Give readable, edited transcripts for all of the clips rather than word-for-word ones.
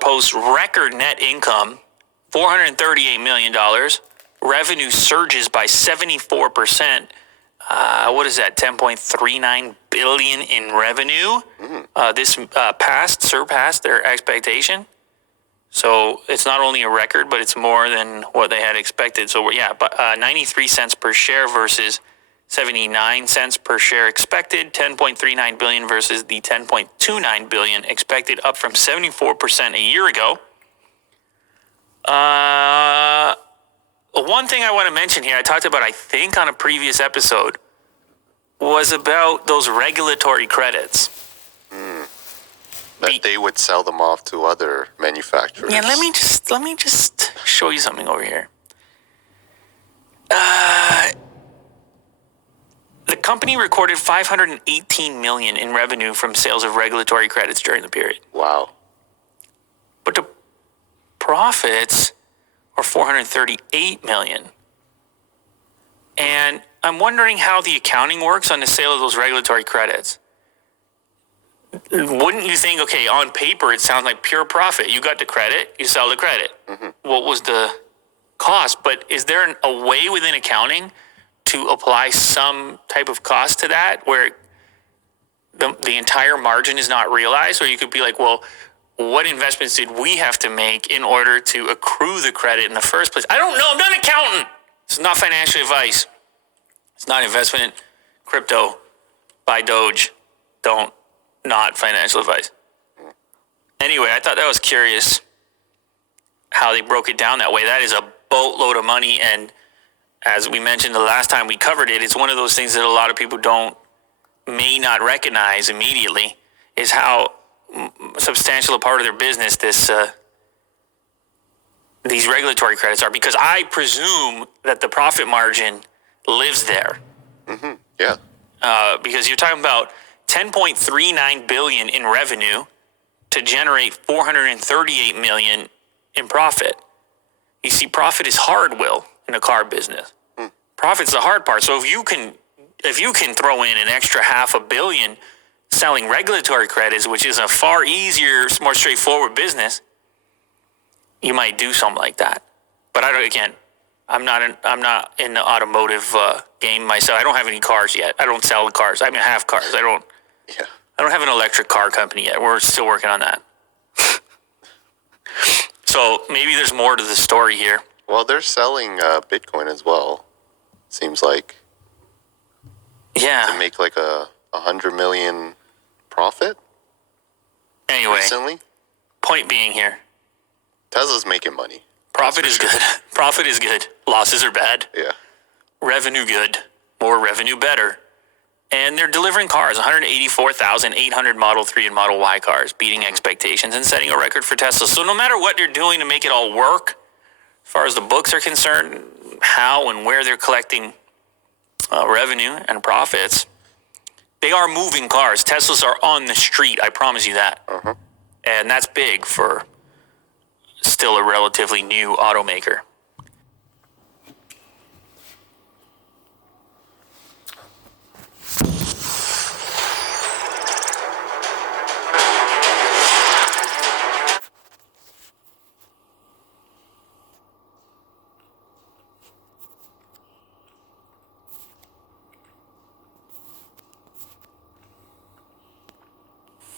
posts record net income, $438 million. Revenue surges by 74%. What is that? $10.39 billion in revenue. This surpassed their expectation. So it's not only a record, but it's more than what they had expected. So yeah, 93 cents per share versus 79 cents per share expected. 10.39 billion versus the 10.29 billion expected, up from 74% a year ago. One thing I want to mention here, I talked about, I think, on a previous episode, was about those regulatory credits. That they would sell them off to other manufacturers. Yeah, let me just show you something over here. The company recorded $518 million in revenue from sales of regulatory credits during the period. Wow. But the profits are $438 million. And I'm wondering how the accounting works on the sale of those regulatory credits. Wouldn't you think, okay, on paper, it sounds like pure profit. You got the credit, you sell the credit. What was the cost? But is there a way within accounting to apply some type of cost to that where the entire margin is not realized? Or you could be like, well, what investments did we have to make in order to accrue the credit in the first place? I don't know. I'm not an accountant. This is not financial advice. It's not investment in crypto. Buy Doge. Don't. Not financial advice. Anyway, I thought that was curious how they broke it down that way. That is a boatload of money. And as we mentioned the last time we covered it, it's one of those things that a lot of people may not recognize immediately, is how substantial a part of their business these regulatory credits are, because I presume that the profit margin lives there. Yeah. Because you're talking about $10.39 billion in revenue to generate $438 million in profit. You see, profit is hard, Will, in the car business. Profit's the hard part. So if you can throw in an extra $500 million selling regulatory credits, which is a far easier, more straightforward business, you might do something like that. But I'm not in the automotive game myself. I don't have any cars yet. I don't sell cars. I have cars. I don't have an electric car company yet. We're still working on that. So maybe there's more to the story here. Well, they're selling Bitcoin as well. Seems like. Yeah. To make like a 100 million profit. Anyway. Recently. Point being here. Tesla's making money. Profit is good. Profit is good. Losses are bad. Yeah. Revenue good. More revenue better. And they're delivering cars, 184,800 Model 3 and Model Y cars, beating expectations and setting a record for Tesla. So no matter what they're doing to make it all work, as far as the books are concerned, how and where they're collecting revenue and profits, they are moving cars. Teslas are on the street, I promise you that. And that's big for still a relatively new automaker.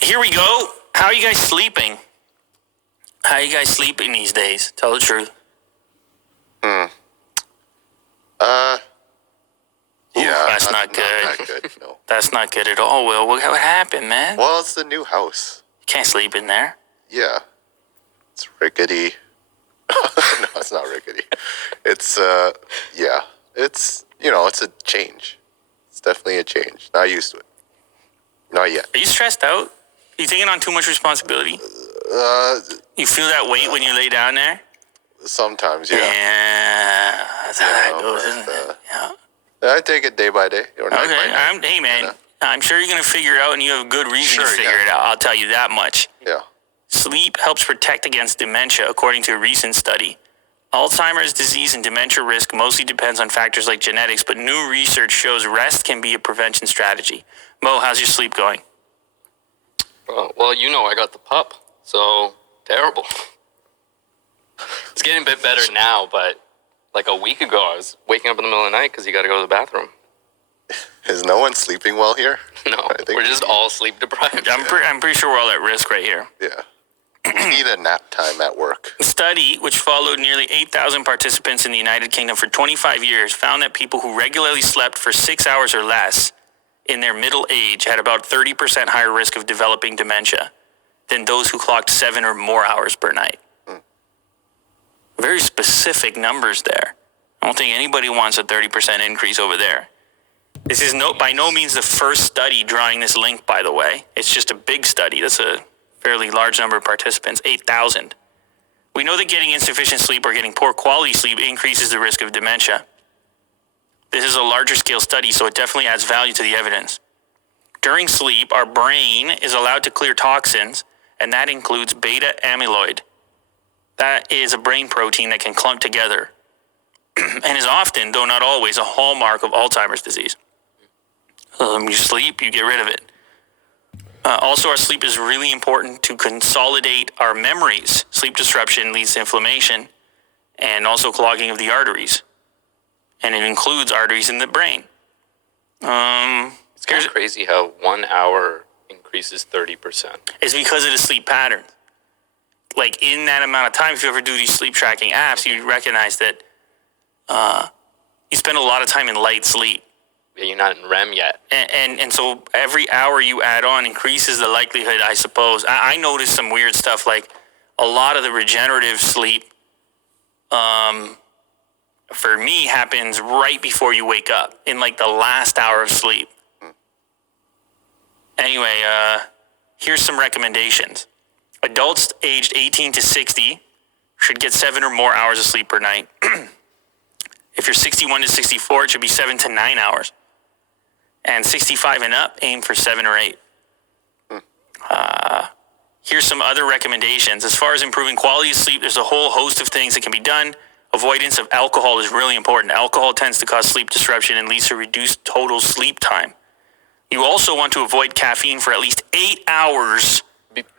Here we go. How are you guys sleeping? How are you guys sleeping these days? Tell the truth. Yeah. That's not good. Not that good, no. That's not good at all, Will. What happened, man? Well, it's the new house. You can't sleep in there. Yeah. It's rickety. No, it's not rickety. It's, yeah. It's, it's a change. It's definitely a change. Not used to it. Not yet. Are you stressed out? Are you taking on too much responsibility? You feel that weight when you lay down there? Sometimes, yeah. Yeah. That's how that goes, isn't it? Yeah. I take it day by day. Or night by night. Hey, man. I'm sure you're going to figure it out, and you have a good reason to figure it out. I'll tell you that much. Yeah. Sleep helps protect against dementia, according to a recent study. Alzheimer's disease and dementia risk mostly depends on factors like genetics, but new research shows rest can be a prevention strategy. Mo, how's your sleep going? Well, I got the pup, so terrible. It's getting a bit better now, but like a week ago, I was waking up in the middle of the night because you got to go to the bathroom. Is no one sleeping well here? No, I think we're just all sleep deprived. I'm pretty sure we're all at risk right here. Yeah. We need a nap time at work. A study, which followed nearly 8,000 participants in the United Kingdom for 25 years, found that people who regularly slept for 6 hours or less in their middle age had about 30% higher risk of developing dementia than those who clocked 7 or more hours per night. Very specific numbers there. I don't think anybody wants a 30% increase over there. This is by no means the first study drawing this link, by the way. It's just a big study. That's a fairly large number of participants, 8,000. We know that getting insufficient sleep or getting poor quality sleep increases the risk of dementia. This is a larger scale study, so it definitely adds value to the evidence. During sleep, our brain is allowed to clear toxins, and that includes beta amyloid. That is a brain protein that can clump together and is often, though not always, a hallmark of Alzheimer's disease. You sleep, you get rid of it. Also, our sleep is really important to consolidate our memories. Sleep disruption leads to inflammation and also clogging of the arteries. And it includes arteries in the brain. It's kind of crazy how 1 hour increases 30%. It's because of the sleep pattern. Like in that amount of time, if you ever do these sleep tracking apps, you recognize that you spend a lot of time in light sleep. Yeah, you're not in REM yet. And so every hour you add on increases the likelihood, I suppose. I noticed some weird stuff, like a lot of the regenerative sleep for me happens right before you wake up, in like the last hour of sleep. Anyway, here's some recommendations. Adults aged 18 to 60 should get 7 or more hours of sleep per night. If you're 61 to 64, it should be 7 to 9 hours. And 65 and up, aim for 7 or 8. Here's some other recommendations. As far as improving quality of sleep, there's a whole host of things that can be done. Avoidance of alcohol is really important. Alcohol tends to cause sleep disruption and leads to reduced total sleep time. You also want to avoid caffeine for at least 8 hours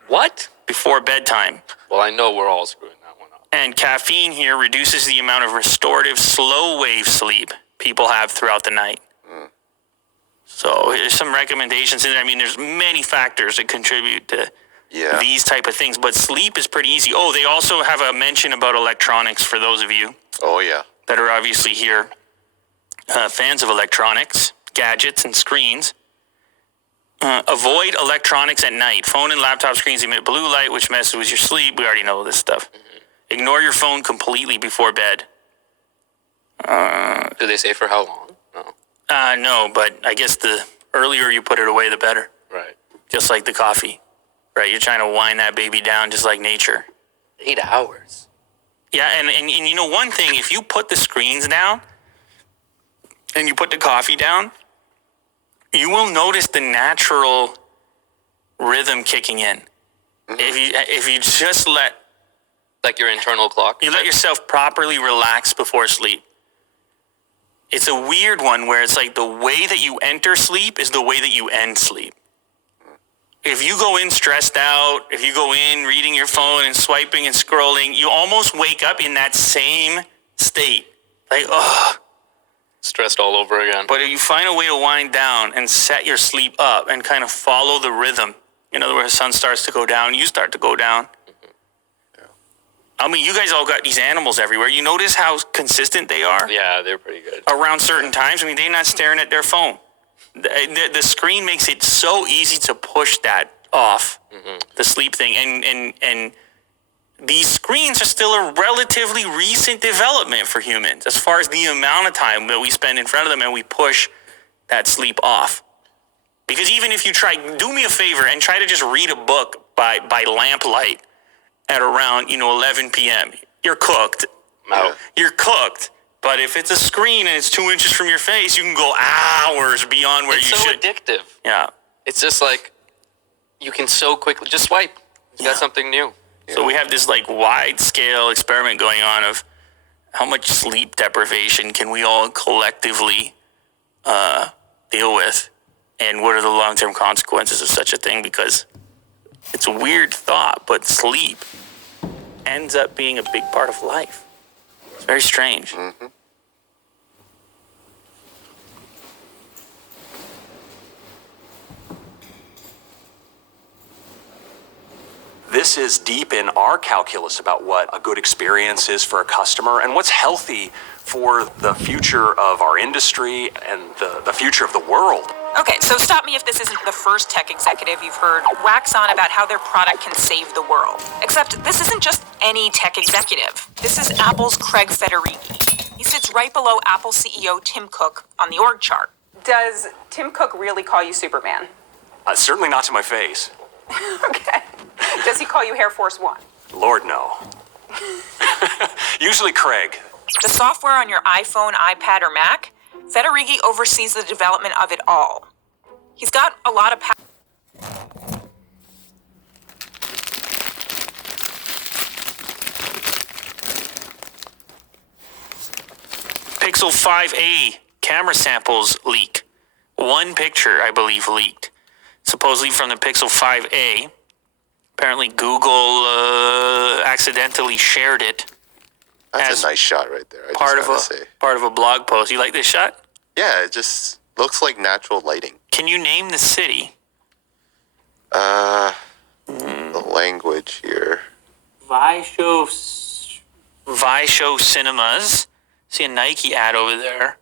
What? before bedtime. Well, I know we're all screwing that one up. And caffeine here reduces the amount of restorative slow wave sleep people have throughout the night. So here's some recommendations. I mean, there's many factors that contribute to these type of things, but sleep is pretty easy. Oh, they also have a mention about electronics for those of you that are obviously here, fans of electronics, gadgets, and screens. Avoid electronics at night. Phone and laptop screens emit blue light, which messes with your sleep. We already know this stuff. Ignore your phone completely before bed. Do they say for how long? No. No, but I guess the earlier you put it away, the better. Right. Just like the coffee, right? You're trying to wind that baby down just like nature. 8 hours. Yeah, and you know one thing, if you put the screens down and you put the coffee down, you will notice the natural rhythm kicking in. If you just let Like your internal clock? you let yourself properly relax before sleep. It's a weird one where it's like the way that you enter sleep is the way that you end sleep. If you go in stressed out, if you go in reading your phone and swiping and scrolling, you almost wake up in that same state. Like, ugh. Stressed all over again. But if you find a way to wind down and set your sleep up and kind of follow the rhythm, in other words, the sun starts to go down, you start to go down. I mean, you guys all got these animals everywhere. You notice how consistent they are? Yeah, they're pretty good. Around certain times. I mean, they're not staring at their phone. The screen makes it so easy to push that off, the sleep thing. And these screens are still a relatively recent development for humans as far as the amount of time that we spend in front of them and we push that sleep off. Because even if you do me a favor and try to just read a book by lamplight at around, 11 p.m., you're cooked. No. You're cooked. But if it's a screen and it's 2 inches from your face, you can go hours beyond where It's you so should. addictive. Yeah. It's just like, you can so quickly, just swipe. You got something new. So we have this like wide scale experiment going on of how much sleep deprivation can we all collectively deal with, and what are the long-term consequences of such a thing? Because it's a weird thought, but sleep ends up being a big part of life. It's very strange. Mm-hmm. This is deep in our calculus about what a good experience is for a customer and what's healthy for the future of our industry and the future of the world. Okay, so stop me if this isn't the first tech executive you've heard wax on about how their product can save the world. Except this isn't just any tech executive. This is Apple's Craig Federighi. He sits right below Apple CEO Tim Cook on the org chart. Does Tim Cook really call you Superman? Certainly not to my face. Okay. Does he call you Air Force One? Lord, no. Usually Craig. The software on your iPhone, iPad, or Mac, Federighi oversees the development of it all. He's got a lot of Pixel 5a camera samples leak. One picture, I believe, leaked. Supposedly from the Pixel 5a. Apparently Google accidentally shared it. That's a nice shot right there. Part of a blog post. You like this shot? Yeah, it just looks like natural lighting. Can you name the city? The language here. Vaisho Cinemas. See a Nike ad over there.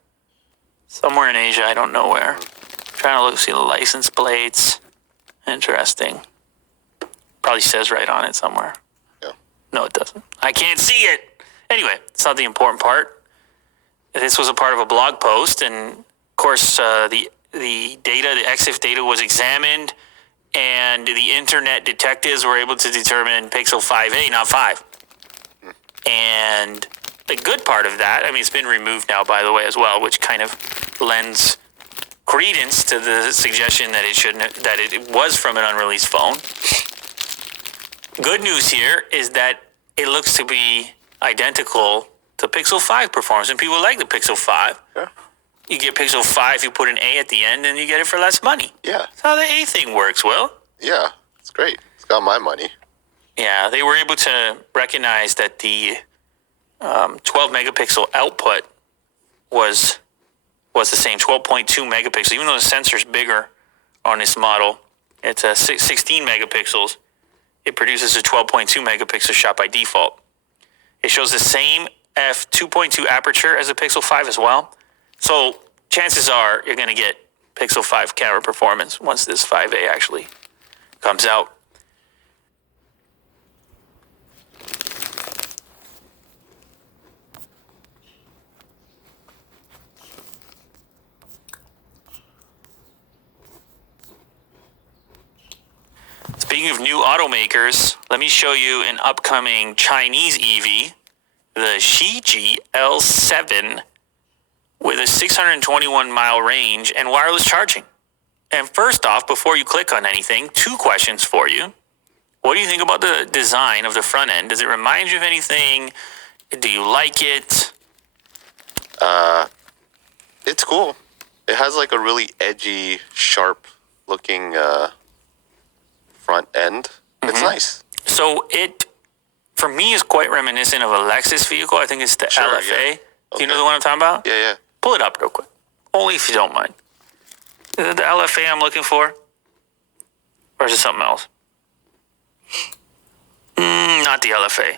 Somewhere in Asia, I don't know where. Trying to look, see the license plates. Interesting. Probably says right on it somewhere. Yeah. No, it doesn't. I can't see it. Anyway, it's not the important part. This was a part of a blog post, and of course, the data, the EXIF data, was examined, and the internet detectives were able to determine Pixel 5a, not 5. And the good part of that, I mean, it's been removed now, by the way, as well, which kind of lends credence to the suggestion that it was from an unreleased phone. Good news here is that it looks to be identical to Pixel 5 performance, and people like the Pixel 5. Yeah. You get Pixel 5, you put an A at the end, and you get it for less money. Yeah. That's how the A thing works, Will. Yeah, it's great. It's got my money. Yeah, they were able to recognize that the 12 megapixel output was the same, 12.2 megapixels. Even though the sensor's bigger on this model, it's 16 megapixels. It produces a 12.2 megapixel shot by default. It shows the same f2.2 aperture as the Pixel 5 as well. So chances are you're going to get Pixel 5 camera performance once this 5a actually comes out. Speaking of new automakers, let me show you an upcoming Chinese EV, the Shiji L7, with a 621-mile range and wireless charging. And first off, before you click on anything, 2 questions for you. What do you think about the design of the front end? Does it remind you of anything? Do you like it? It's cool. It has like a really edgy, sharp-looking front end. It's nice. So it, for me, is quite reminiscent of a Lexus vehicle. I think it's the Sure, LFA. yeah. Do you know the one I'm talking about? Yeah, yeah. Pull it up real quick. Only if you don't mind. Is it the LFA I'm looking for? Or is it something else? Not the LFA.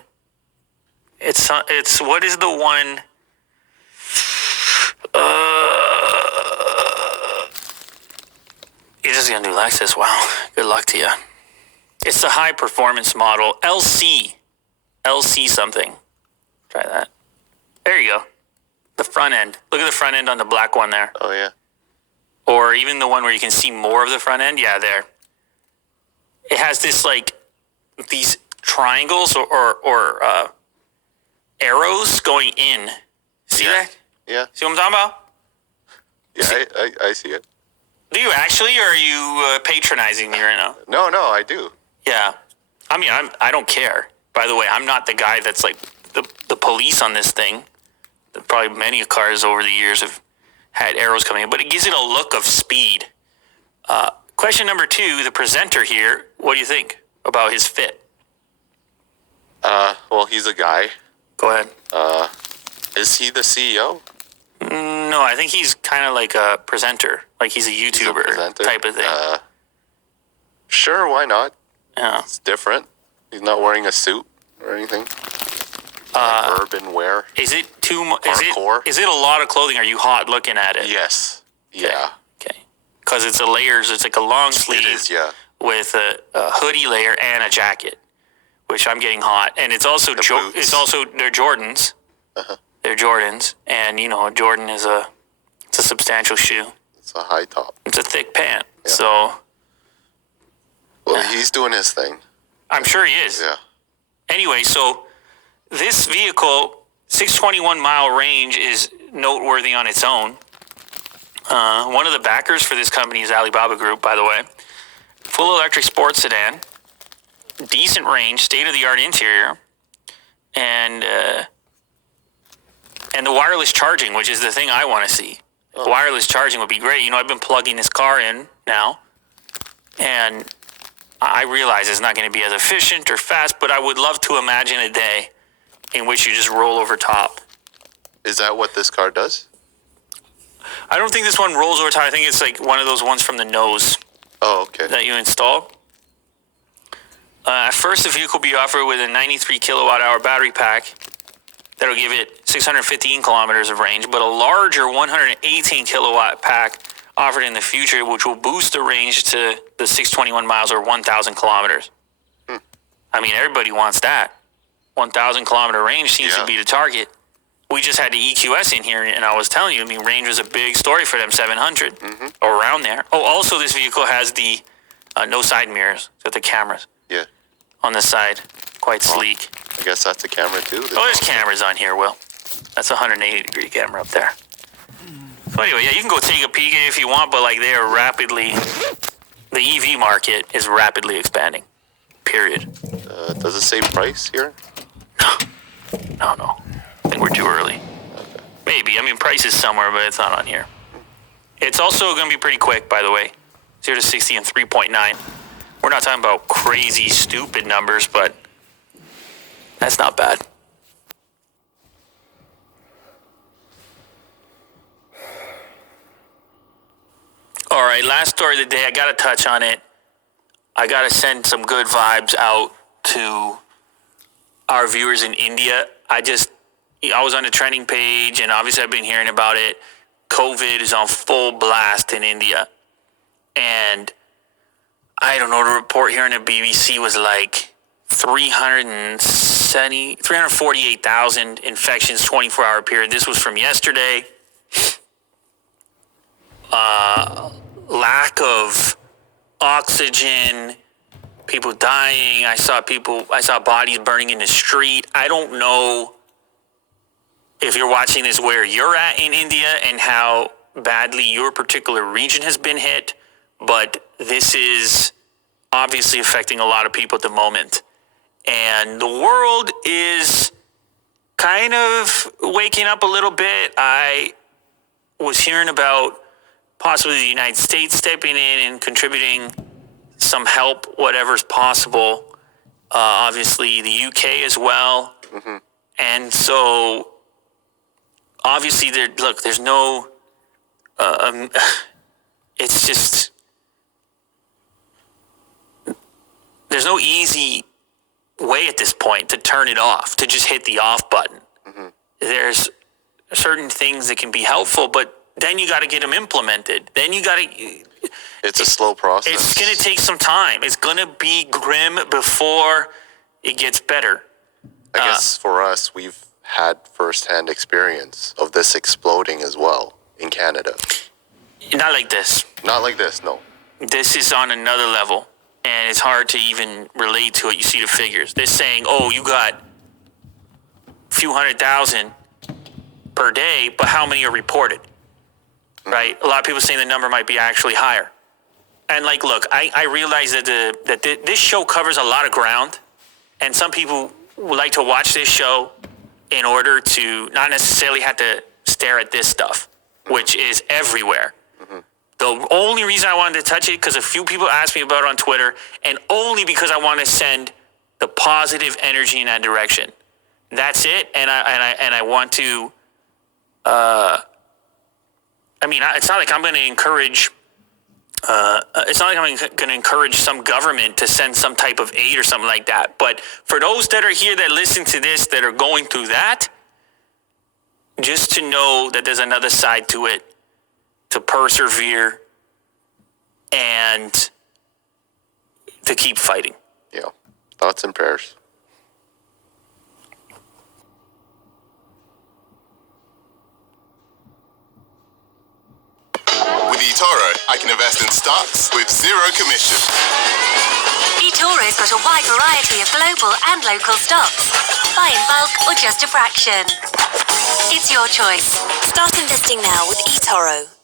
It's what is the one? You're just gonna do Lexus. Wow. Good luck to you. It's the high performance model. LC something. Try that. There you go. The front end. Look at the front end on the black one there. Oh, yeah. Or even the one where you can see more of the front end. Yeah, there. It has this like these triangles or arrows going in. See that? Yeah. See what I'm talking about? Yeah, I see it. Do you actually, or are you patronizing me right now? No, I do. Yeah. I mean, I don't care. By the way, I'm not the guy that's like the police on this thing. Probably many cars over the years have had arrows coming in, but it gives it a look of speed. Question number 2, the presenter here, what do you think about his fit? Well, he's a guy. Go ahead. Is he the CEO? No, I think he's kind of like a presenter. Like he's a YouTuber presenter? type of thing. Sure, why not? Yeah. It's different. He's not wearing a suit or anything. Like urban wear. Is it too much? Hardcore. Is it a lot of clothing? Are you hot looking at it? Yes. Yeah. Okay. Because it's a layers. It's like a long sleeve It is, yeah. with a hoodie layer and a jacket, which I'm getting hot. And it's also boots. it's also they're Jordans. They're Jordans, and you know a Jordan is it's a substantial shoe. It's a high top. It's a thick pant. Yeah. So Well, he's doing his thing. I'm sure he is. Yeah. Anyway, so this vehicle, 621 mile range, is noteworthy on its own. One of the backers for this company is Alibaba Group, by the way. Full electric sports sedan, decent range, state-of-the-art interior, and the wireless charging, which is the thing I want to see. Wireless charging would be great. You know, I've been plugging this car in now, and I realize it's not going to be as efficient or fast, but I would love to imagine a day in which you just roll over top. Is that what this car does? I don't think this one rolls over top. I think it's like one of those ones from the nose Oh, okay. that you install. At first, the vehicle will be offered with a 93 kilowatt hour battery pack that'll give it 615 kilometers of range, but a larger 118 kilowatt pack offered in the future, which will boost the range to the 621 miles or 1,000 kilometers. I mean, everybody wants that. 1,000 kilometer range seems to be the target. We just had the EQS in here, and I was telling you, I mean, range was a big story for them, 700 or around there. Oh, also, this vehicle has the no side mirrors, with the cameras Yeah. on the side. Quite sleek. I guess that's a camera too. Oh, there's cameras on here, Will. That's a 180-degree camera up there. So anyway, yeah, you can go take a peek if you want, but like they are rapidly, the EV market is rapidly expanding. Period. Does it say price here? No. I think we're too early. Maybe. I mean, price is somewhere, but it's not on here. It's also going to be pretty quick, by the way. 0 to 60 in 3.9. We're not talking about crazy, stupid numbers, but that's not bad. All right, last story of the day. I got to touch on it. I got to send some good vibes out to our viewers in India. I was on the trending page, and obviously I've been hearing about it. COVID is on full blast in India. And I don't know, the report here on the BBC was like 348,000 infections, 24-hour period. This was from yesterday. Lack of oxygen, people dying. I saw bodies burning in the street. I don't know if you're watching this where you're at in India and how badly your particular region has been hit, but this is obviously affecting a lot of people at the moment. And the world is kind of waking up a little bit. I was hearing about possibly the United States stepping in and contributing some help, whatever's possible. Obviously, the UK as well. Mm-hmm. And so, obviously, there's no... it's just... There's no easy way at this point to turn it off, to just hit the off button. Mm-hmm. There's certain things that can be helpful, but then you got to get them implemented. Then you got to... It's a slow process. It's going to take some time. It's going to be grim before it gets better. I guess for us, we've had firsthand experience of this exploding as well in Canada. Not like this. Not like this, no. This is on another level, and it's hard to even relate to it. You see the figures. They're saying, oh, you got a few 100,000 per day, but how many are reported? Right? A lot of people saying the number might be actually higher. And like, look, I realize that this show covers a lot of ground, and some people would like to watch this show in order to not necessarily have to stare at this stuff, which is everywhere. Mm-hmm. The only reason I wanted to touch it, because a few people asked me about it on Twitter, and only because I want to send the positive energy in that direction. That's it. And I want to. It's not like I'm going to encourage. It's not like I'm going to encourage some government to send some type of aid or something like that. But for those that are here that listen to this, that are going through that, just to know that there's another side to it, to persevere and to keep fighting. Yeah. Thoughts and prayers. With eToro, I can invest in stocks with zero commission. eToro's got a wide variety of global and local stocks. Buy in bulk or just a fraction. It's your choice. Start investing now with eToro.